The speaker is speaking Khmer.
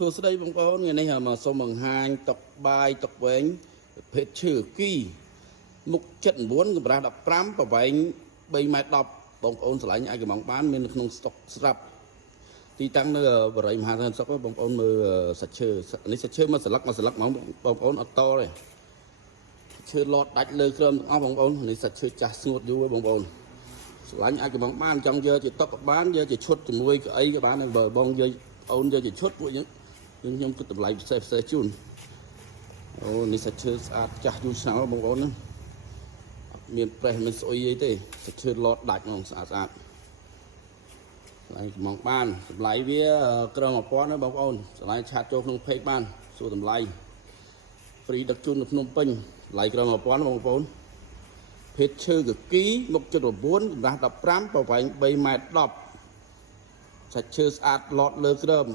សួស្តីបងប្អូនថ្ងៃនេះមកសូមបង្ហាញតុកបាយតុកវែងភេទឈើគីមុខ79កម្រាស់15ប្រវែង3ម៉ែត្រ10បងប្អូនឆ្លាញ់អាចកំងបានមាននៅក្នុងស្តុកស្រាប់ទីតាំងនៅបរិយាមហាសានសុកបងប្អូនមើលសាច់ឈើនេះសាច់ឈើមកស្លឹកហ្មងបងប្អូនអត់តទេឈើលត់ដាច់លើក្រោមទាំងអស់បងប្អូននេះសាច់ឈើចាស់ស្ងួតយូរបងប្អូនឆ្លាញ់អាចកំងបានចង់យកជាតុកក៏បានយកជាឈុតជាមួយក្អីក៏បានបើបងយកអូនយកជាឈុតពួកយើងខ្ញុំគិតតម្លៃពិសេសជូនអូនេះសាច់ឈើស្អាតចាស់យូរឆ្នាំបងប្អូនណាអត់មានប្រេះមិនស្អុយអីទេសាច់ឈើលត់ដាច់ហ្មងស្អាតហើយកំងបានតម្លៃវាក្រឹម1000ណាបងប្អូនតម្លៃឆាតចូលក្នុងเพจបានសួរតម្លៃហ្វ្រីដឹកជូននៅភ្នំពេញតម្លៃក្រឹម1000បងប្អូនភេទឈើកគីមុខ79កម្រាស់15ប្រវែង3ម៉ែត្រ10សាច់ឈើស្អាតលត់លើក្រឹម